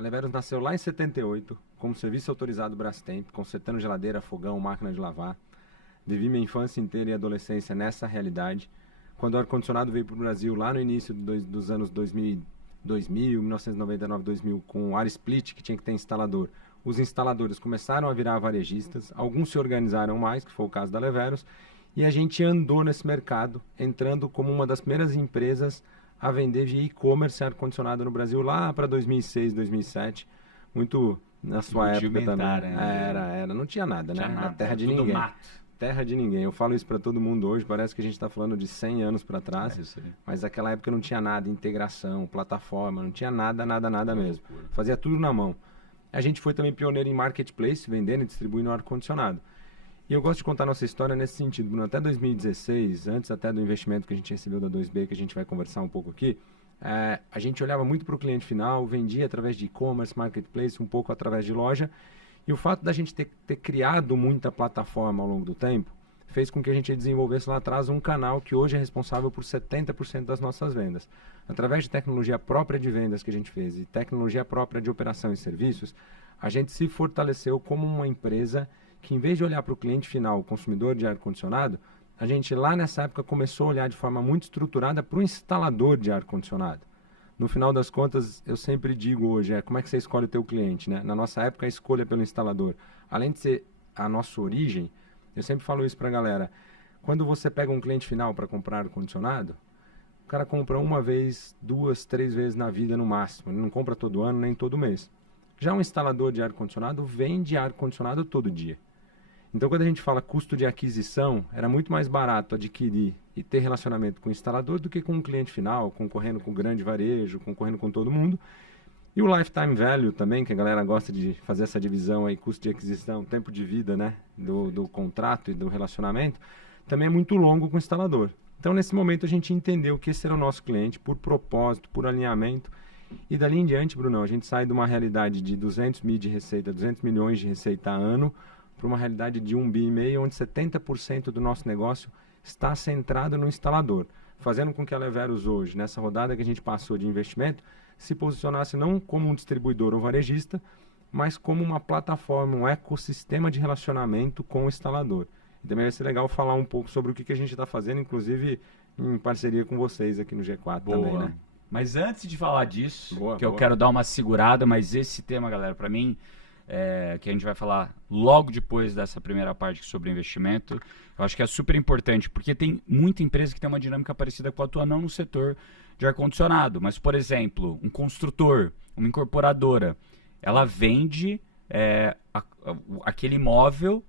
A Leveros nasceu lá em 78, como serviço autorizado Brastemp, consertando geladeira, fogão, máquina de lavar. Vivi minha infância inteira e adolescência nessa realidade. Quando o ar-condicionado veio para o Brasil, lá no início dos anos 2000, 1999, 2000, com o Ar Split, que tinha que ter instalador, os instaladores começaram a virar varejistas, alguns se organizaram mais, que foi o caso da Leveros, e a gente andou nesse mercado, entrando como uma das primeiras empresas a vender via e-commerce ar-condicionado no Brasil, lá para 2006, 2007, muito na sua época também. Era, não tinha nada, né? Na terra de ninguém. Terra de ninguém. Eu falo isso para todo mundo hoje, parece que a gente está falando de 100 anos para trás, mas naquela época não tinha nada, integração, plataforma, não tinha nada mesmo. Fazia tudo na mão. A gente foi também pioneiro em marketplace, vendendo e distribuindo ar-condicionado. E eu gosto de contar nossa história nesse sentido, Bruno. Até 2016, antes até do investimento que a gente recebeu da 2B, que a gente vai conversar um pouco aqui, a gente olhava muito para o cliente final, vendia através de e-commerce, marketplace, um pouco através de loja. E o fato da gente ter criado muita plataforma ao longo do tempo, fez com que a gente desenvolvesse lá atrás um canal que hoje é responsável por 70% das nossas vendas. Através de tecnologia própria de vendas que a gente fez e tecnologia própria de operação e serviços, a gente se fortaleceu como uma empresa que, em vez de olhar para o cliente final, o consumidor de ar-condicionado, a gente lá nessa época começou a olhar de forma muito estruturada para o instalador de ar-condicionado. No final das contas, eu sempre digo hoje, como é que você escolhe o teu cliente, né? Na nossa época, a escolha pelo instalador, além de ser a nossa origem, eu sempre falo isso para a galera, quando você pega um cliente final para comprar ar-condicionado, o cara compra uma vez, 2, 3 vezes na vida no máximo, ele não compra todo ano, nem todo mês. Já um instalador de ar-condicionado vende ar-condicionado todo dia. Então, quando a gente fala custo de aquisição, era muito mais barato adquirir e ter relacionamento com o instalador do que com o cliente final, concorrendo com o grande varejo, concorrendo com todo mundo. E o lifetime value também, que a galera gosta de fazer essa divisão aí, custo de aquisição, tempo de vida, né, do contrato e do relacionamento, também é muito longo com o instalador. Então, nesse momento, a gente entendeu que esse era o nosso cliente, por propósito, por alinhamento. E dali em diante, Brunão, a gente sai de uma realidade de 200 milhões de receita a ano, para uma realidade de 1,5 bi, onde 70% do nosso negócio está centrado no instalador, fazendo com que a Leveros hoje, nessa rodada que a gente passou de investimento, se posicionasse não como um distribuidor ou varejista, mas como uma plataforma, um ecossistema de relacionamento com o instalador. E também vai ser legal falar um pouco sobre o que a gente está fazendo, inclusive em parceria com vocês aqui no G4 também, né? Mas antes de falar disso, eu quero dar uma segurada, mas esse tema, galera, para mim, que a gente vai falar logo depois dessa primeira parte sobre investimento, eu acho que é super importante, porque tem muita empresa que tem uma dinâmica parecida com a tua, não no setor de ar-condicionado, mas, por exemplo, um construtor, uma incorporadora, ela vende aquele imóvel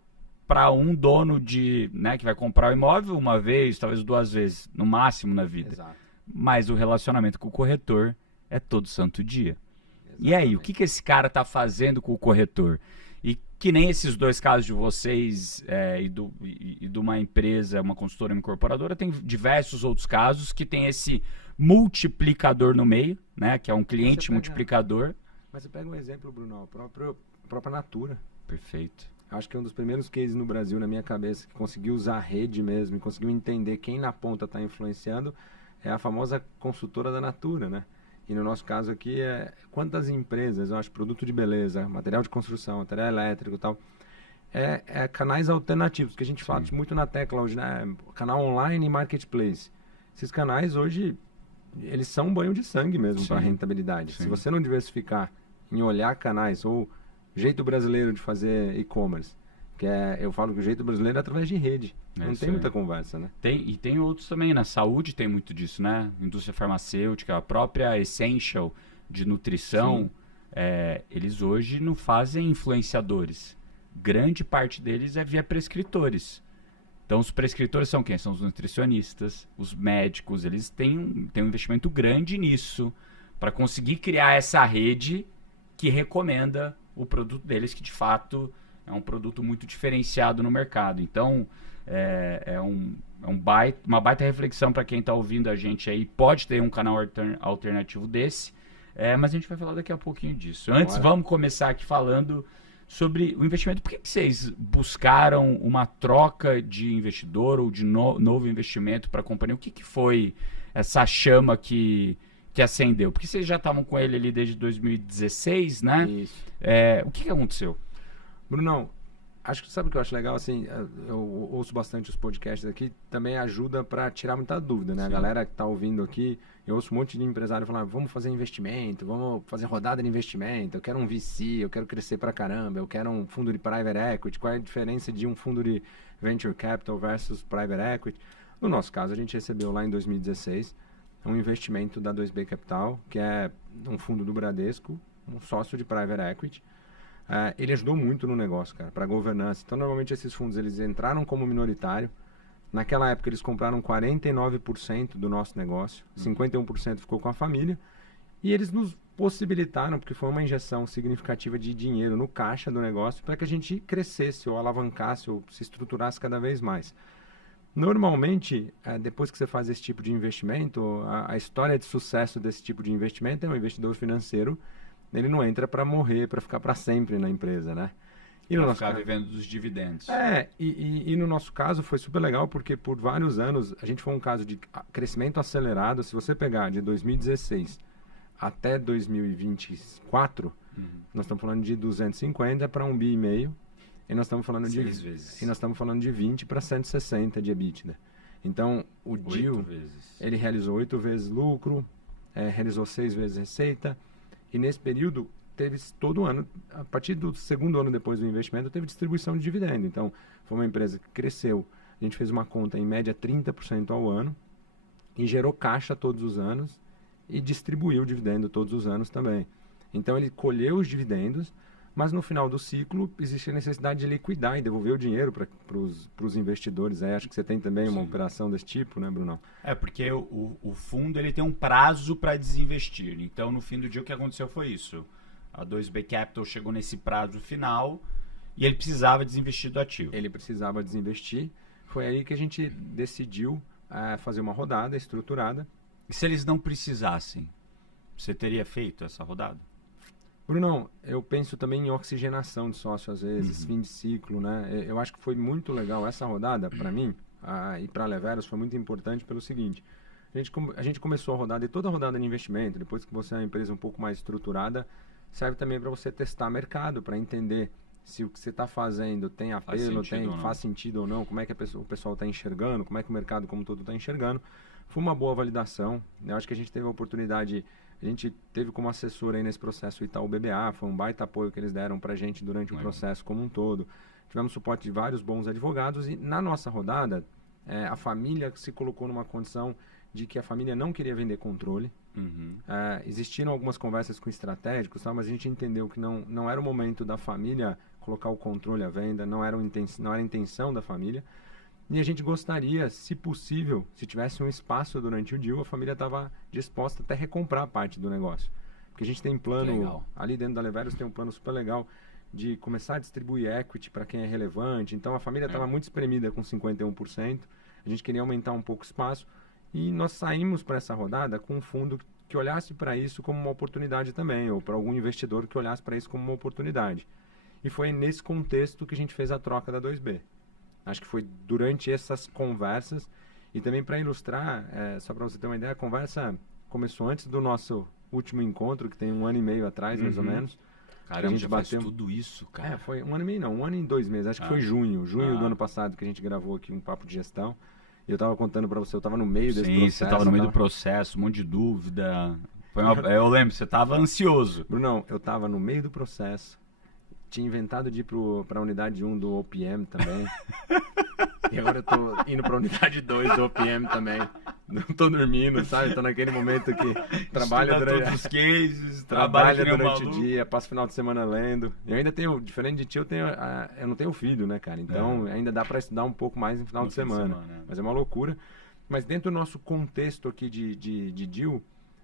para um dono que vai comprar o imóvel uma vez, talvez 2 vezes, no máximo na vida. Exato. Mas o relacionamento com o corretor é todo santo dia. E aí, o que esse cara está fazendo com o corretor? E que nem esses 2 casos de vocês e de uma empresa, uma consultora, uma incorporadora, tem diversos outros casos que tem esse multiplicador no meio, né? Que é um cliente multiplicador. Mas você pega um exemplo, Bruno, a própria Natura. Perfeito. Acho que é um dos primeiros cases no Brasil, na minha cabeça, que conseguiu usar a rede mesmo e conseguiu entender quem na ponta está influenciando, é a famosa consultora da Natura, né? E no nosso caso aqui, quantas empresas, eu acho, produto de beleza, material de construção, material elétrico e tal, canais alternativos, que a gente fala muito na tecla hoje, né? Canal online e marketplace. Esses canais hoje, eles são um banho de sangue mesmo para a rentabilidade. Sim. Se você não diversificar em olhar canais, ou jeito brasileiro de fazer e-commerce, eu falo que o jeito brasileiro é através de rede. Não tem muita conversa, né? E tem outros também, na saúde tem muito disso, né? Indústria farmacêutica, a própria Essential de nutrição, eles hoje não fazem influenciadores. Grande parte deles é via prescritores. Então, os prescritores são quem? São os nutricionistas, os médicos, eles têm um investimento grande nisso, para conseguir criar essa rede que recomenda o produto deles, que de fato é um produto muito diferenciado no mercado. Então, uma baita reflexão para quem está ouvindo a gente aí. Pode ter um canal alternativo desse, mas a gente vai falar daqui a pouquinho disso. Antes, vamos começar aqui falando sobre o investimento. Por que vocês buscaram uma troca de investidor ou de novo investimento para a companhia? O que foi essa chama que que acendeu? Porque vocês já estavam com ele ali desde 2016, né? Isso. O que aconteceu? Brunão, acho que sabe o que eu acho legal, assim, eu ouço bastante os podcasts aqui, também ajuda para tirar muita dúvida, né? Sim. A galera que tá ouvindo aqui, eu ouço um monte de empresário falar, vamos fazer investimento, vamos fazer rodada de investimento, eu quero um VC, eu quero crescer pra caramba, eu quero um fundo de private equity, qual é a diferença de um fundo de venture capital versus private equity? No nosso caso, a gente recebeu lá em 2016 um investimento da 2B Capital, que é um fundo do Bradesco, um sócio de private equity. Ele ajudou muito no negócio, cara, para governança. Então, normalmente, esses fundos, eles entraram como minoritário. Naquela época, eles compraram 49% do nosso negócio. 51% ficou com a família. E eles nos possibilitaram, porque foi uma injeção significativa de dinheiro no caixa do negócio, para que a gente crescesse, ou alavancasse, ou se estruturasse cada vez mais. Normalmente, depois que você faz esse tipo de investimento, a história de sucesso desse tipo de investimento é um investidor financeiro. Ele não entra para morrer, para ficar para sempre na empresa, né? E no nosso ficar vivendo dos dividendos. E no nosso caso foi super legal, porque por vários anos a gente foi um caso de crescimento acelerado. Se você pegar de 2016 até 2024, nós estamos falando de 250 para 1,5 bi. E nós estamos falando de 6 vezes. E nós estamos falando de 20 para 160 de EBITDA. Então, o deal, ele realizou 8 vezes lucro, realizou 6 vezes receita. E nesse período, teve todo ano, a partir do segundo ano depois do investimento, teve distribuição de dividendo. Então, foi uma empresa que cresceu. A gente fez uma conta em média 30% ao ano e gerou caixa todos os anos e distribuiu o dividendo todos os anos também. Então, ele colheu os dividendos, mas no final do ciclo existe a necessidade de liquidar e devolver o dinheiro para os investidores. Acho que você tem também uma operação desse tipo, né, Brunão? Porque o fundo ele tem um prazo para desinvestir. Então, no fim do dia, o que aconteceu foi isso. A 2B Capital chegou nesse prazo final e ele precisava desinvestir do ativo. Ele precisava desinvestir. Foi aí que a gente decidiu fazer uma rodada estruturada. E se eles não precisassem, você teria feito essa rodada? Brunão, eu penso também em oxigenação de sócio às vezes, fim de ciclo, né? Eu acho que foi muito legal essa rodada, para mim, e para a Leveros foi muito importante pelo seguinte. A gente começou a rodada, e toda a rodada de investimento, depois que você é uma empresa um pouco mais estruturada, serve também para você testar mercado, para entender se o que você está fazendo tem apelo, faz sentido ou não, como é que o pessoal está enxergando, como é que o mercado como todo está enxergando. Foi uma boa validação. Eu acho que a gente teve a oportunidade, a gente teve como assessor aí nesse processo o Itaú BBA, foi um baita apoio que eles deram para a gente durante o processo como um todo. Tivemos suporte de vários bons advogados e na nossa rodada, a família se colocou numa condição de que a família não queria vender controle. Existiram algumas conversas com estratégicos, mas a gente entendeu que não era o momento da família colocar o controle à venda, não era a intenção da família. E a gente gostaria, se possível, se tivesse um espaço durante o deal, a família estava disposta até a recomprar parte do negócio. Porque a gente tem plano, ali dentro da Leveros tem um plano super legal de começar a distribuir equity para quem é relevante. Então a família estava muito espremida com 51%, a gente queria aumentar um pouco o espaço. E nós saímos para essa rodada com um fundo que olhasse para isso como uma oportunidade também, ou para algum investidor que olhasse para isso como uma oportunidade. E foi nesse contexto que a gente fez a troca da 2B. Acho que foi durante essas conversas, e também para ilustrar, só para você ter uma ideia, a conversa começou antes do nosso último encontro, que tem 1 ano e meio atrás, mais ou menos. Caramba, a gente bateu tudo isso, cara. Foi 1 ano e meio não, 1 ano e 2 meses, acho que foi junho do ano passado que a gente gravou aqui um papo de gestão. E eu estava contando para você, eu estava no meio desse processo. Sim, você estava no meio do processo, um monte de dúvida. Eu lembro, você estava ansioso. Brunão, eu estava no meio do processo. Tinha inventado de ir para a unidade 1 do OPM também. E agora eu tô indo para a unidade 2 do OPM também. Não tô dormindo, sabe? Tô naquele momento que trabalha durante todos os cases, trabalha durante o dia, passa o final de semana lendo. Eu ainda tenho, diferente de ti, eu não tenho filho, né, cara? Então ainda dá para estudar um pouco mais no final de semana. Mas é uma loucura. Mas dentro do nosso contexto aqui de deal,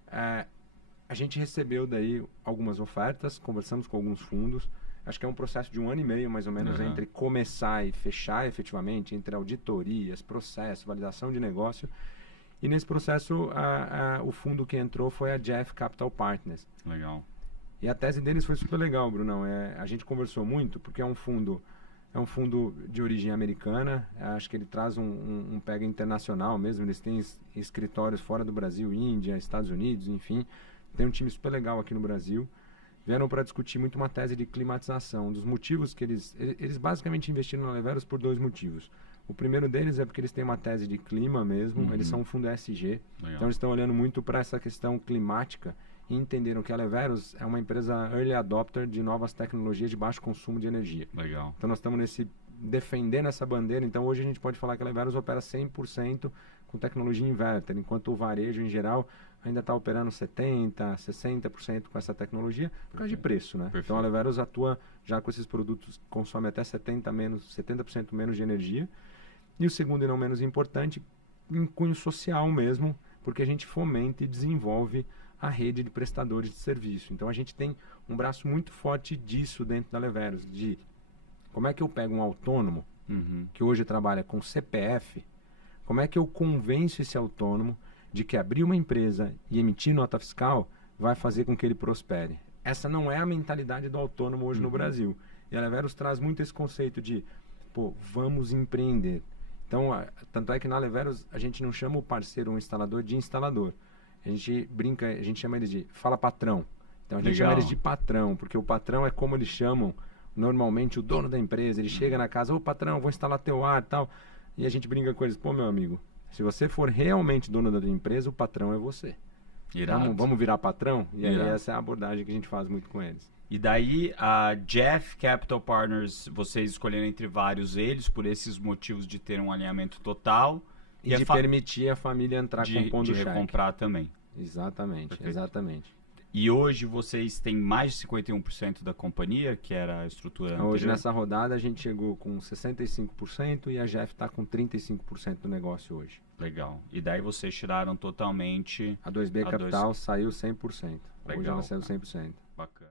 a gente recebeu daí algumas ofertas, conversamos com alguns fundos. Acho que é um processo de 1 ano e meio, mais ou menos, entre começar e fechar efetivamente, entre auditorias, processo, validação de negócio. E nesse processo, o fundo que entrou foi a Jeff Capital Partners. Legal. E a tese deles foi super legal, Brunão. A gente conversou muito, porque é um fundo É um fundo de origem americana, acho que ele traz um pega internacional mesmo, eles têm escritórios fora do Brasil, Índia, Estados Unidos, enfim. Tem um time super legal aqui no Brasil. Vieram para discutir muito uma tese de climatização. Um dos motivos que eles basicamente investiram na Leveros por 2 motivos. O primeiro deles é porque eles têm uma tese de clima mesmo, eles são um fundo ESG, então eles estão olhando muito para essa questão climática e entenderam que a Leveros é uma empresa early adopter de novas tecnologias de baixo consumo de energia. Legal. Então nós estamos defendendo essa bandeira, então hoje a gente pode falar que a Leveros opera 100% com tecnologia inverter, enquanto o varejo em geral ainda está operando 70%, 60% com essa tecnologia por causa de preço, né? Perfeito. Então a Leveros atua já com esses produtos que consomem até 70% menos de energia. E o segundo e não menos importante, em cunho social mesmo, porque a gente fomenta e desenvolve a rede de prestadores de serviço. Então a gente tem um braço muito forte disso dentro da Leveros, de como é que eu pego um autônomo, que hoje trabalha com CPF, como é que eu convenço esse autônomo de que abrir uma empresa e emitir nota fiscal vai fazer com que ele prospere. Essa não é a mentalidade do autônomo hoje no Brasil. E a Leveros traz muito esse conceito de, vamos empreender. Então, tanto é que na Leveros a gente não chama o parceiro, um instalador, de instalador. A gente brinca, a gente chama eles de fala patrão. Então a gente chama eles de patrão, porque o patrão é como eles chamam normalmente o dono da empresa. Ele chega na casa, patrão, vou instalar teu ar e tal. E a gente brinca com eles, meu amigo, se você for realmente dono da tua empresa, o patrão é você. Vamos virar patrão? E aí essa é a abordagem que a gente faz muito com eles. E daí, a Jeff Capital Partners, vocês escolheram entre vários eles, por esses motivos de ter um alinhamento total. E de permitir a família entrar compondo o cheque. De recomprar também. Exatamente, perfeito. Exatamente. E hoje vocês têm mais de 51% da companhia, que era a estrutura anterior? Hoje, nessa rodada, a gente chegou com 65% e a Jeff está com 35% do negócio hoje. Legal. E daí vocês tiraram totalmente... A 2B Capital saiu 100%. Legal. Hoje ela saiu 100%. Bacana.